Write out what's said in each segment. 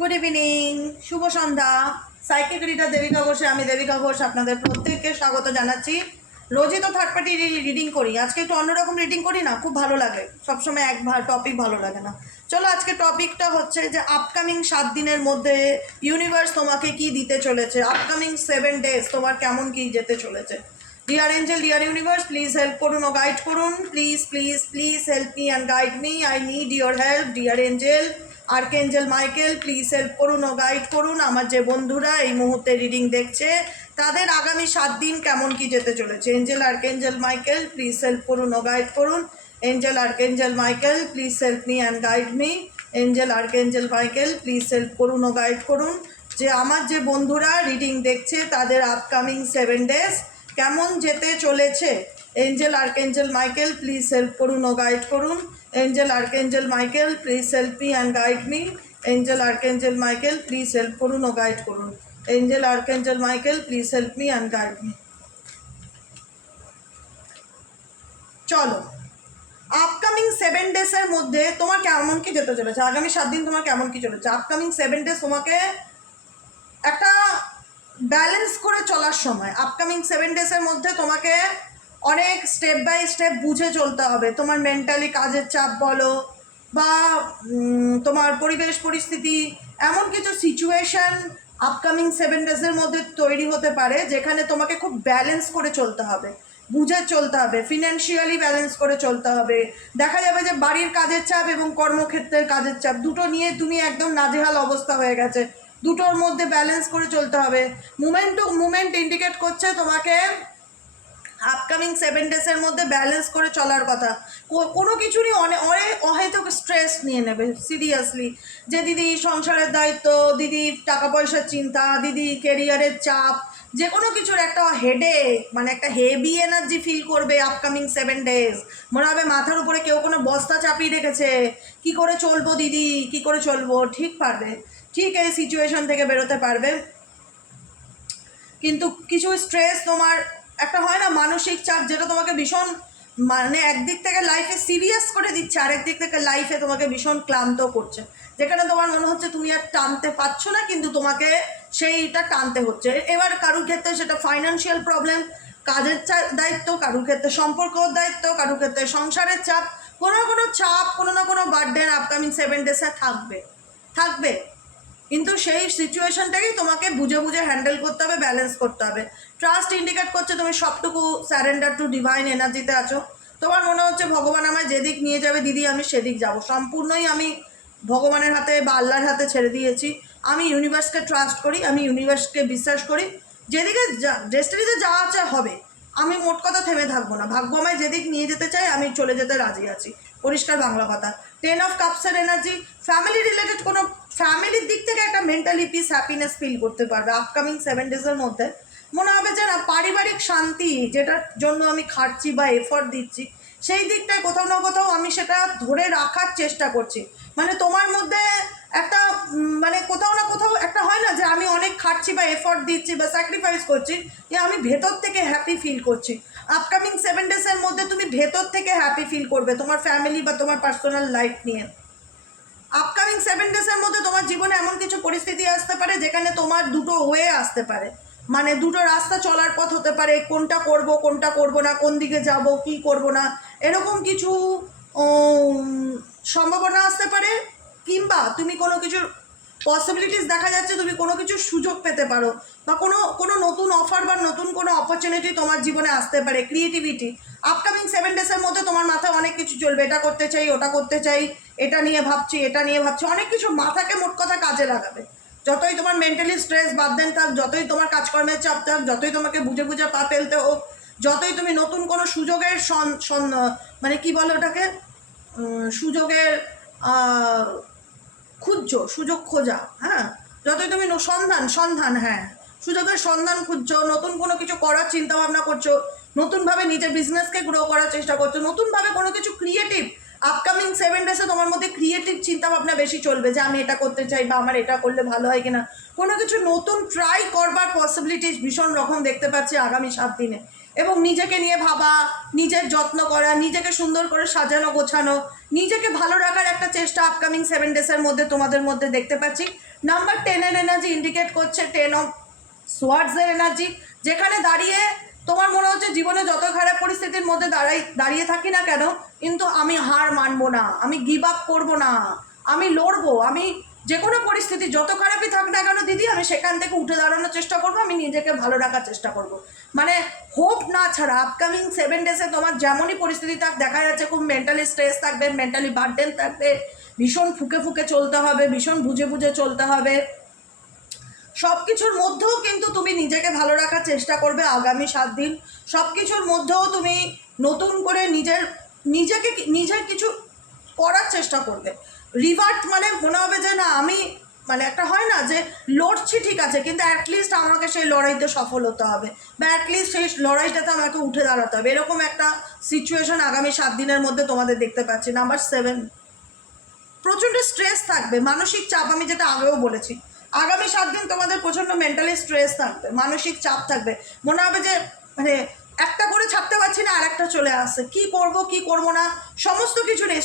Good evening, শুভ সন্ধ্যা। Psychic reader Devika ঘোষে আমি দেবিকা ঘোষ আপনাদের প্রত্যেককে স্বাগত জানাচ্ছি। রোজই তো থার্ড পার্টি রিডিং করি, আজকে একটু অন্যরকম রিডিং করি না, খুব ভালো লাগে। সবসময় এক টপিক ভালো লাগে না। চলো, আজকে টপিকটা হচ্ছে যে আপকামিং 7 দিনের মধ্যে ইউনিভার্স তোমাকে কি দিতে চলেছে, আপকামিং 7 ডেজ তোমার কেমন কি যেতে চলেছে। Dear angel, deer universe, please help করুন ও গাইড করুন। Please please please help me and guide me. I need your help. Dear angel, archangel Michael, please help করুন ও গাইড করুন। আমার যে বন্ধুরা এই মুহূর্তে রিডিং দেখছে তাদের আগামী 7 দিন কেমন কি যেতে চলেছে। Angel, archangel Michael, please help করুন ও গাইড করুন। Angel, archangel Michael, please help me and guide me. Angel, archangel Michael, please help করুন ও গাইড করুন। যে আমার যে বন্ধুরা রিডিং দেখছে তাদের আপকামিং 7 ডেজ কেমন যেতে চলেছে। Angel, archangel Michael, please help করুন ও গাইড করুন। Angel, archangel Michael, please help me and guide me. Angel, archangel Michael, please help করুন ও গাইড করুন। Angel, archangel Michael, please help me and guide me. চলো, upcoming 7 ডেজের মধ্যে তোমার কেমন কি যেতে চলেছে, আগামী 7 দিন তোমার কেমন কি চলেছে। আপকামিং 7 ডেজ তোমাকে একটা ব্যালেন্স করে চলার সময়। আপকামিং 7 ডেজের মধ্যে তোমাকে অনেক স্টেপ বাই স্টেপ বুঝে চলতে হবে। তোমার মেন্টালি কাজের চাপ বলো বা তোমার পরিবেশ পরিস্থিতি, এমন কিছু সিচুয়েশান আপকামিং 7 ডেজের মধ্যে তৈরি হতে পারে যেখানে তোমাকে খুব ব্যালেন্স করে চলতে হবে, বুঝে চলতে হবে। ফিনান্সিয়ালি ব্যালেন্স করে চলতে হবে। দেখা যাবে যে বাড়ির কাজের চাপ এবং কর্মক্ষেত্রের কাজের চাপ দুটো নিয়ে তুমি একদম নাজেহাল অবস্থা হয়ে গেছে। দুটোর মধ্যে ব্যালেন্স করে চলতে হবে। মুমেন্ট টু মুমেন্ট ইন্ডিকেট করছে তোমাকে আপকামিং 7 ডেজের মধ্যে ব্যালেন্স করে চলার কথা। কোনো কিছুরই অনেক অহেতুক স্ট্রেস নিয়ে নেবে সিরিয়াসলি, যে দিদি সংসারের দায়িত্ব, দিদি টাকা পয়সার চিন্তা, দিদি কেরিয়ারের চাপ, যে কোনো কিছুর একটা হেডেক, মানে একটা হেভি এনার্জি ফিল করবে আপকামিং 7 ডেজ। মনে হবে মাথার উপরে কেউ কোনো বস্তা চাপিয়ে রেখেছে। কি করে চলবো দিদি, কি করে চলবো। ঠিক পারবে, ঠিক এই সিচুয়েশন থেকে বেরোতে পারবে। কিন্তু কিছু স্ট্রেস তোমার একটা হয় না মানসিক চাপ, যেটা তোমাকে ভীষণ মানে একদিক থেকে লাইফে সিরিয়াস করে দিচ্ছে, আরেক দিক থেকে লাইফে তোমাকে ভীষণ ক্লান্ত করছে। যেখানে তোমার মনে হচ্ছে তুমি আর টানতে পারছো না, কিন্তু তোমাকে সেইটা টানতে হচ্ছে। এবার কারুর ক্ষেত্রে সেটা ফাইন্যান্সিয়াল প্রবলেম, কাজের দায়িত্ব, কারুর ক্ষেত্রে সম্পর্কর দায়িত্ব, কারুর ক্ষেত্রে সংসারের চাপ, কোনো না কোনো চাপ, কোনো না কোনো বার্ডেন আপকামিং 7 ডেজে থাকবে থাকবে কিন্তু সেই সিচুয়েশনটাকেই তোমাকে বুঝে বুঝে হ্যান্ডেল করতে হবে, ব্যালেন্স করতে হবে। ট্রাস্ট ইন্ডিকেট করছে তুমি সবটুকু স্যারেন্ডার টু ডিভাইন এনার্জিতে আছো। তোমার মনে হচ্ছে ভগবান আমায় যেদিক নিয়ে যাবে দিদি আমি সেদিক যাব। সম্পূর্ণই আমি ভগবানের হাতে বা আল্লাহর হাতে ছেড়ে দিয়েছি। আমি ইউনিভার্সকে ট্রাস্ট করি, আমি ইউনিভার্সকে বিশ্বাস করি। যেদিকে ডেস্টিনিতে যা আছে হবে। আমি মোট কথা থেমে থাকবো না। ভাগ্য আমায় যেদিক নিয়ে যেতে চাই আমি চলে যেতে রাজি আছি, পরিষ্কার বাংলা কথা। 10 অফ কাপসের এনার্জি, ফ্যামিলি রিলেটেড কোনো ফ্যামিলির দিক থেকে একটা মেন্টালি পিস, হ্যাপিনেস ফিল করতে পারবে আপকামিং 7 ডেজের মধ্যে। মনে হবে যে না, পারিবারিক শান্তি যেটার জন্য আমি খাটছি বা এফর্ট দিচ্ছি, সেই দিকটায় কোথাও না কোথাও আমি সেটা ধরে রাখার চেষ্টা করছি। মানে তোমার মধ্যে একটা মানে কোথাও না কোথাও একটা হয় না যে আমি অনেক খাটছি বা এফর্ট দিচ্ছি বা স্যাক্রিফাইস করছি, যে আমি ভেতর থেকে হ্যাপি ফিল করছি। আপকামিং 7 ডেজের মধ্যে তুমি ভেতর থেকে হ্যাপি ফিল করবে তোমার ফ্যামিলি বা তোমার পার্সোনাল লাইফ নিয়ে। আপকামিং 7 ডেজের মধ্যে তোমার জীবনে এমন কিছু পরিস্থিতি আসতে পারে যেখানে তোমার দুটো ওয়ে আসতে পারে, মানে দুটো রাস্তা চলার পথ হতে পারে। কোনটা করব না, কোন দিকে যাব, কি করব না, এরকম কিছু সম্ভাবনা আসতে পারে। কিংবা তুমি কোনো কিছুর পসিবিলিটিস দেখা যাচ্ছে, তুমি কোনো কিছুর সুযোগ পেতে পারো, বা কোনো নতুন অফার বা নতুন কোনো অপরচুনিটি তোমার জীবনে আসতে পারে। ক্রিয়েটিভিটি আপকামিং 7 ডেজের মধ্যে তোমার মাথায় অনেক কিছু চলবে। এটা করতে চাই, ওটা করতে চাই, এটা নিয়ে ভাবছি, অনেক কিছু মাথাকে মোট কথা কাজে লাগাবে। যতই তোমার মেন্টালি স্ট্রেস বাদদেন থাক, যতই তোমার কাজকর্মের চাপ থাক, যতই তোমাকে বুঝে বুঝে পা ফেলতে হোক, যতই তুমি নতুন কোনো সুযোগের মানে কি বলো ওটাকে, সুযোগের সুযোগ খোঁজা, হ্যাঁ, যতই তুমি সন্ধান হ্যাঁ, সুযোগের সন্ধান খুঁজছো, নতুন কোনো কিছু করার চিন্তা ভাবনা করছো, নতুনভাবে নিজের বিজনেসকে গ্রো করার চেষ্টা করছো, নতুনভাবে কোনো কিছু ক্রিয়েটিভ। আপকামিং 7 ডেজে তোমার মধ্যে ক্রিয়েটিভ চিন্তাভাবনা বেশি চলবে, যে আমি এটা করতে চাই বা আমার এটা করলে ভালো হয় কিনা। কোনো কিছু নতুন ট্রাই করবার পসিবিলিটিস ভীষণ রকম দেখতে পাচ্ছি আগামী 7 দিনে। এবং নিজেকে নিয়ে ভাবা, নিজের যত্ন করা, নিজেকে সুন্দর করে সাজানো গোছানো, নিজেকে ভালো রাখার একটা চেষ্টা আপকামিং 7 ডেজের মধ্যে তোমাদের মধ্যে দেখতে পাচ্ছি। নাম্বার 10 এর এনার্জি ইন্ডিকেট করছে 10 অফ সোয়ার্ডসের এনার্জি, যেখানে দাঁড়িয়ে তোমার মনে হচ্ছে জীবনে যত খারাপ পরিস্থিতির মধ্যে দাঁড়িয়ে থাকি না কেন, কিন্তু আমি হার মানবো না, আমি গিভ আপ করবো না, আমি লড়বো, আমি যে কোনো পরিস্থিতি যত খারাপই থাক না কেন দিদি, আমি সেখান থেকে উঠে দাঁড়ানোর চেষ্টা করবো, আমি নিজেকে ভালো রাখার চেষ্টা করব। মানে হোপ না ছাড়া আপকামিং 7 ডেজে তোমার যেমনই পরিস্থিতি থাক, দেখা যাচ্ছে খুব মেন্টালি স্ট্রেস থাকবে, মেন্টালি বার্ডেন থাকবে, ভীষণ ফুকে ফুকে চলতে হবে, ভীষণ বুঝে বুঝে চলতে হবে, সব কিছুর মধ্যেও কিন্তু তুমি নিজেকে ভালো রাখার চেষ্টা করবে আগামী 7 দিন। সব কিছুর মধ্যেও তুমি নতুন করে নিজের কিছু করার চেষ্টা করবে। রিভার্ট মানে মনে হবে যে না, আমি মানে একটা হয় না যে লড়ছি ঠিক আছে, কিন্তু অ্যাটলিস্ট আমাকে সেই লড়াইতে সফল হতে হবে, বা অ্যাটলিস্ট সেই লড়াইটাতে আমাকে উঠে দাঁড়াতে হবে, এরকম একটা সিচুয়েশন আগামী 7 দিনের মধ্যে তোমাদের দেখতে পাচ্ছি। নাম্বার 7, প্রচণ্ড স্ট্রেস থাকবে, মানসিক চাপ, আমি যেটা আগেও বলেছি আগামী 7 দিন তোমাদের প্রচণ্ড মেন্টালি স্ট্রেস থাকবে, মানসিক চাপ থাকবে, মনে হবে যে মানে একটা করে ছাড়তে পারছি না, আর একটা চলে আসছে, কি করব কি করব না, সমস্ত কিছু নেই।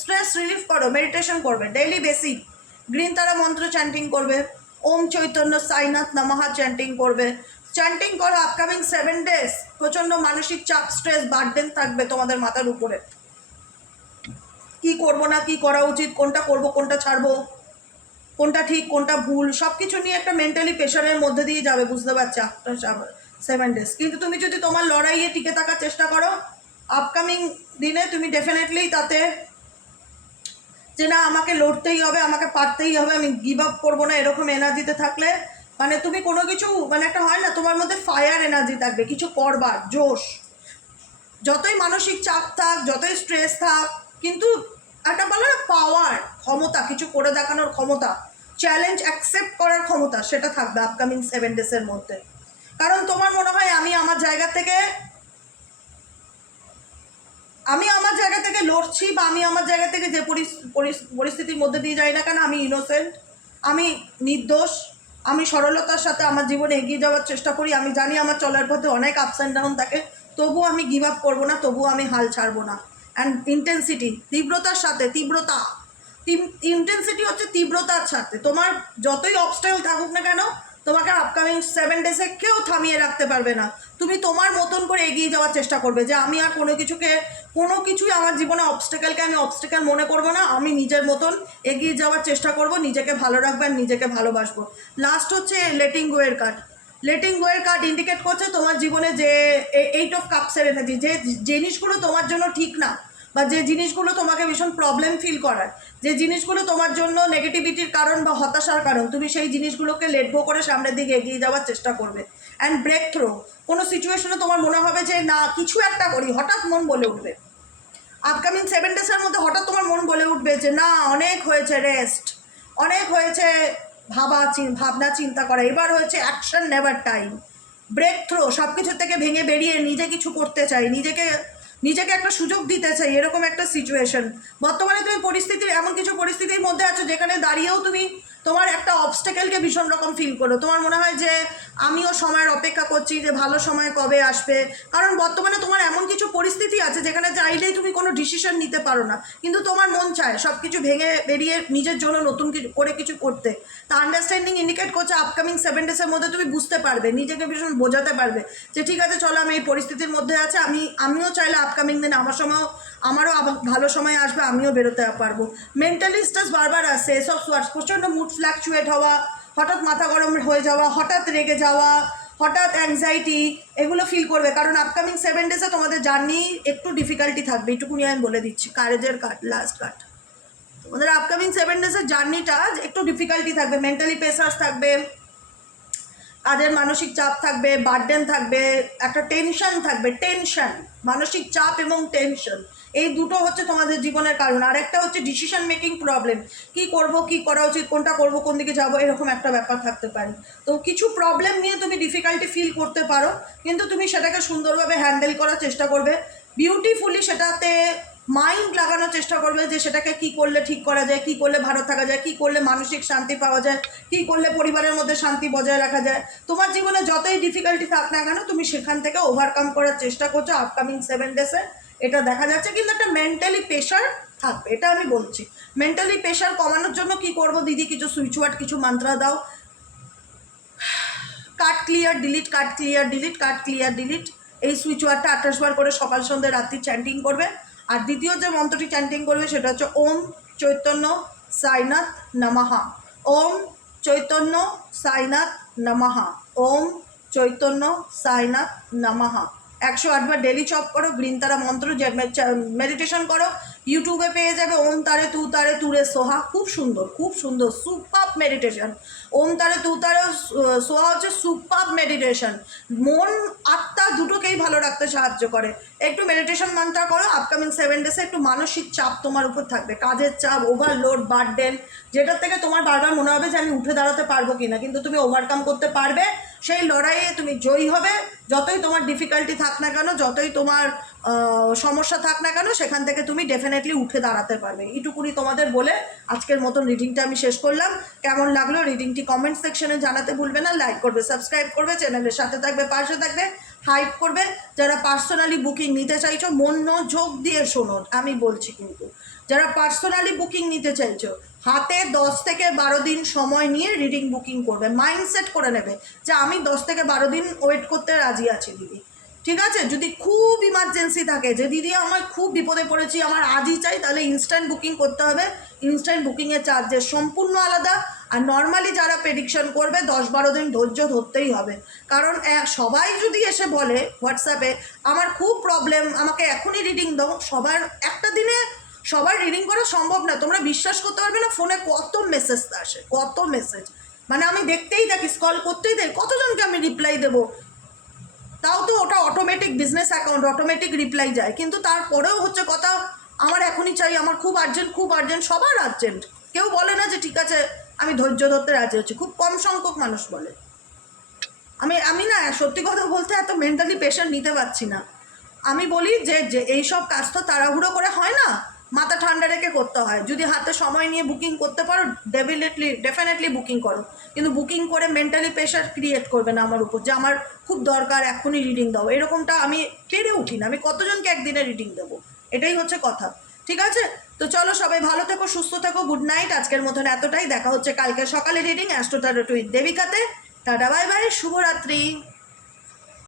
স্ট্রেস রিলিফ করো, মেডিটেশন করবে ডেইলি বেসিক, গ্রিন তারা মন্ত্র চ্যান্টিং করবে, ওম চৈতন্য সাইনাথ নমঃ চ্যান্টিং করবে, চ্যান্টিং করো। আপকামিং 7 ডেজ প্রচণ্ড মানসিক চাপ, স্ট্রেস, বার্ডেন থাকবে তোমাদের মাথার উপরে, কি করব না, কি করা উচিত, কোনটা করব কোনটা ছাড়বো, কোনটা ঠিক কোনটা ভুল, সব কিছু নিয়ে একটা মেন্টালি প্রেশারের মধ্যে দিয়ে যাবে, বুঝতে পারছি আফটার 7 ডেজ। কিন্তু তুমি যদি তোমার লড়াইয়ে টিকে থাকার চেষ্টা করো, আপকামিং দিনে তুমি ডেফিনেটলি তাতে যে না আমাকে লড়তেই হবে, আমাকে পারতেই হবে, আমি গিভ আপ করবো না, এরকম এনার্জিতে থাকলে মানে তুমি কোনো কিছু মানে একটা হয় না তোমার মধ্যে ফায়ার এনার্জি থাকবে, কিছু করবার জোশ, যতই মানসিক চাপ থাক, যতই স্ট্রেস থাক, কিন্তু একটা বলো না পাওয়ার, ক্ষমতা, কিছু করে দেখানোর ক্ষমতা, চ্যালেঞ্জ অ্যাকসেপ্ট করার ক্ষমতা, সেটা থাকবে আপকামিং 7 ডেজের মধ্যে। কারণ তোমার মনে হয় আমি আমার জায়গা থেকে লড়ছি, বা আমি আমার জায়গা থেকে যে পরিস্থিতির মধ্যে দিয়ে যাই না কেন, আমি ইনোসেন্ট, আমি নির্দোষ, আমি সরলতার সাথে আমার জীবনে এগিয়ে যাওয়ার চেষ্টা করি, আমি জানি আমার চলার পথে অনেক আপস অ্যান্ড ডাউন থাকে, তবুও আমি গিভ আপ করবো না, তবুও আমি হাল ছাড়বো না। অ্যান্ড ইন্টেন্সিটি, তীব্রতার সাথে, ইন্টেন্সিটি হচ্ছে তীব্রতার সাথে, তোমার যতই অবস্টাকল থাকুক না কেন, তোমাকে আপকামিং 7 ডেজে কেউ থামিয়ে রাখতে পারবে না। তুমি তোমার মতন করে এগিয়ে যাওয়ার চেষ্টা করবে, যে আমি আর কোনো কিছুই আমার জীবনে অবস্টাকেলকে আমি অবস্টাকেল মনে করব না, আমি নিজের মতন এগিয়ে যাওয়ার চেষ্টা করব, নিজেকে ভালো রাখবো আর নিজেকে ভালোবাসবো। লাস্ট হচ্ছে লেটিং গো এর কার্ড। লেটিং গো এর কার্ড ইন্ডিকেট করছে তোমার জীবনে যে 8 অফ কাপসের এনার্জি, যে জিনিসগুলো তোমার জন্য ঠিক না, বা যে জিনিসগুলো তোমাকে ভীষণ প্রবলেম ফিল করায়, যে জিনিসগুলো তোমার জন্য নেগেটিভিটির কারণ বা হতাশার কারণ, তুমি সেই জিনিসগুলোকে লেট গো করে সামনের দিকে এগিয়ে যাওয়ার চেষ্টা করবে। অ্যান্ড ব্রেক থ্রো, কোনো সিচুয়েশনে তোমার মনে হবে যে না কিছু একটা করি, হঠাৎ মন বলে উঠবে আপকামিং 7 ডেজের মধ্যে, হঠাৎ তোমার মন বলে উঠবে যে না অনেক হয়েছে রেস্ট, অনেক হয়েছে ভাবনা চিন্তা করা, এবার হয়েছে action never time, break throw, সব কিছুর থেকে ভেঙে বেরিয়ে নিজে কিছু করতে চাই, নিজেকে একটা সুযোগ দিতে চাই, এরকম একটা সিচুয়েশন। বর্তমানে তুমি এমন কিছু পরিস্থিতির মধ্যে আছো যেখানে দাঁড়িয়েও তুমি তোমার একটা অবস্টেকেলকে ভীষণ রকম ফিল করো, তোমার মনে হয় যে আমিও সময়ের অপেক্ষা করছি, যে ভালো সময় কবে আসবে। কারণ বর্তমানে তোমার এমন কিছু পরিস্থিতি আছে যেখানে চাইলেই তুমি কোনো ডিসিশন নিতে পারো না, কিন্তু তোমার মন চায় সব কিছু ভেঙে বেরিয়ে নিজের জন্য নতুন কিছু করতে। তা আন্ডারস্ট্যান্ডিং ইন্ডিকেট করছে আপকামিং 7 ডেজের মধ্যে তুমি বুঝতে পারবে, নিজেকে ভীষণ বোঝাতে পারবে যে ঠিক আছে চলো আমি এই পরিস্থিতির মধ্যে আছে, আমিও চাইলে আপকামিং দিনে আমারও ভালো সময় আসবে, আমিও বেরোতে পারবো। মেন্টালি স্ট্রেস বারবার আসছে, এসব প্রচণ্ড মুড ফ্ল্যাকচুয়েট হওয়া, হঠাৎ মাথা গরম হয়ে যাওয়া, হঠাৎ রেগে যাওয়া, হঠাৎ অ্যাংজাইটি, এগুলো ফিল করবে। কারণ আপকামিং 7 ডেজে তোমাদের জার্নি একটু ডিফিকাল্টি থাকবে, এইটুকুনি আমি বলে দিচ্ছি। কারেজের কার্ড, লাস্ট কার্ড, তোমাদের আপকামিং 7 ডেজের জার্নিটা একটু ডিফিকাল্টি থাকবে, মেন্টালি প্রেসার থাকবে, কাজের মানসিক চাপ থাকবে, বার্ডেন থাকবে, একটা টেনশন থাকবে, মানসিক চাপ এবং টেনশন, এই দুটো হচ্ছে তোমাদের জীবনের কারণ। আর একটা হচ্ছে ডিসিশন মেকিং প্রবলেম, কি করব, কি করা উচিত, কোনটা করব, কোন দিকে যাব, এরকম একটা ব্যাপার থাকতে পারে। তো কিছু প্রবলেম নিয়ে তুমি ডিফিকাল্টি ফিল করতে পারো, কিন্তু তুমি সেটাকে সুন্দরভাবে হ্যান্ডেল করার চেষ্টা করবে, বিউটিফুলি সেটাতে মাইন্ড লাগানোর চেষ্টা করবে যে সেটাকে কি করলে ঠিক করা যায়, কি করলে ভালো থাকা যায়, কি করলে মানসিক শান্তি পাওয়া যায়, কি করলে পরিবারের মধ্যে শান্তি বজায় রাখা যায়। তোমার জীবনে যতই ডিফিকাল্টি থাক না কেন তুমি সেখান থেকে ওভারকাম করার চেষ্টা করছো আপকামিং 7 ডেজে, এটা দেখা যাচ্ছে। কিন্তু একটা মেন্টালি প্রেশার থাকবে, এটা আমি বলছি। মেন্টালি প্রেশার কমানোর জন্য কি করব দিদি, কিছু সুইচ ওয়ার্ড, কিছু মন্ত্র দাও। কাট ক্লিয়ার ডিলিট, কাট ক্লিয়ার ডিলিট, কাট ক্লিয়ার ডিলিট, এই সুইচ ওয়ার্ডটা 28 বার করে সকাল সন্ধ্যে রাত্রি চ্যান্টিং করবে। আর দ্বিতীয় যে মন্ত্রটি চ্যান্টিং করবে সেটা হচ্ছে ওম চৈতন্য সাইনাথ নমঃ। ওম চৈতন্য সাইনাথ নমঃ। ওম চৈতন্য সাইনাথ নমঃ। 108 বার ডেলি চপ করো, গ্রিন তারা মন্ত্র মেডিটেশন করো, ইউটিউবে পেয়ে যাবে ওম তারে তু তারে তুরে সোহা, খুব সুন্দর, খুব সুন্দর, সুপার মেডিটেশন। ওম তারে তু তারে সোহা হচ্ছে সুপার মেডিটেশন, মন আত্মা দুটোকেই ভালো রাখতে সাহায্য করে। একটু মেডিটেশন মন্ত্র করো, আপকামিং 7 ডেজে একটু মানসিক চাপ তোমার উপর থাকবে, কাজের চাপ, ওভারলোড, বার্ডেন, যেটার থেকে তোমার বারবার মনে হবে যে আমি উঠে দাঁড়াতে পারবো কিনা, কিন্তু তুমি ওভারকাম করতে পারবে। সেই লড়াইয়ে তুমি জয়ী হবে। যতই তোমার ডিফিকাল্টি থাক না কেন, যতই তোমার সমস্যা থাক না কেন, সেখান থেকে তুমি ডেফিনেটলি উঠে দাঁড়াতে পারবে। এইটুকুনি তোমাদের বলে আজকের মতন রিডিংটা আমি শেষ করলাম। কেমন লাগলো রিডিংটি কমেন্ট সেকশনে জানাতে ভুলবে না। লাইক করবে, সাবস্ক্রাইব করবে, চ্যানেলের সাথে থাকবে, পাশে থাকবে, হাইপ করবে। যারা পার্সোনালি বুকিং নিতে চাইছো মনোযোগ দিয়ে শোনো, আমি বলছি কিন্তু যারা পার্সোনালি বুকিং নিতে চাইছো হাতে 10 থেকে 12 দিন সময় নিয়ে রিডিং বুকিং করবে। মাইন্ডসেট করে নেবে যে আমি 10 থেকে 12 দিন ওয়েট করতে রাজি আছি দিদি, ঠিক আছে। যদি খুব ইমার্জেন্সি থাকে যে দিদি আমার খুব বিপদে পড়েছি, আমার আজই চাই, তাহলে ইনস্ট্যান্ট বুকিং করতে হবে। ইনস্ট্যান্ট বুকিংয়ের চার্জেস সম্পূর্ণ আলাদা। আর নর্মালি যারা প্রেডিকশন করবে 10-12 দিন ধৈর্য ধরতেই হবে। কারণ সবাই যদি এসে বলে হোয়াটসঅ্যাপে আমার খুব প্রবলেম, আমাকে এখনই রিডিং দাও, সবার একটা দিনে সবার রিডিং করা সম্ভব না। তোমরা বিশ্বাস করতে পারবে না ফোনে কত মেসেজ আসে, কত মেসেজ, মানে আমি দেখতেই থাকি, স্ক্রল করতেই থাকি, কতজনকে আমি রিপ্লাই দেবো। তাও তো ওটা automatic business account, automatic reply যায়, কিন্তু তারপরেও হচ্ছে কথা আমার এখনই চাই, আমার খুব আর্জেন্ট, খুব আর্জেন্ট, সবার আর্জেন্ট। কেউ বলে না যে ঠিক আছে আমি ধৈর্য ধরতে রাজি হচ্ছি, খুব কম সংখ্যক মানুষ বলে। আমি না সত্যি কথা বলতে এত মেন্টালি প্রেশার নিতে পারছি না। আমি বলি যে এইসব কাজ তো তাড়াহুড়ো করে হয় না, মাথা ঠান্ডা রেখে করতে হয়। যদি হাতে সময় নিয়ে বুকিং করতে পারো ডেফিনেটলি বুকিং করো, কিন্তু বুকিং করে মেন্টালি প্রেশার ক্রিয়েট করবে না আমার উপর যে আমার খুব দরকার এখনই রিডিং দাও। এরকমটা আমি পেরে উঠি না। আমি কতজনকে একদিনে রিডিং দেবো, এটাই হচ্ছে কথা, ঠিক আছে। তো চলো সবাই ভালো থেকো, সুস্থ থেকো, গুড নাইট। আজকের মতন এতটাই, দেখা হচ্ছে কালকে সকালে রিডিং অ্যাস্ট্রো ট্যারোট উইথ দেবিকাতে। টাটা, বাই বাই, শুভরাত্রি।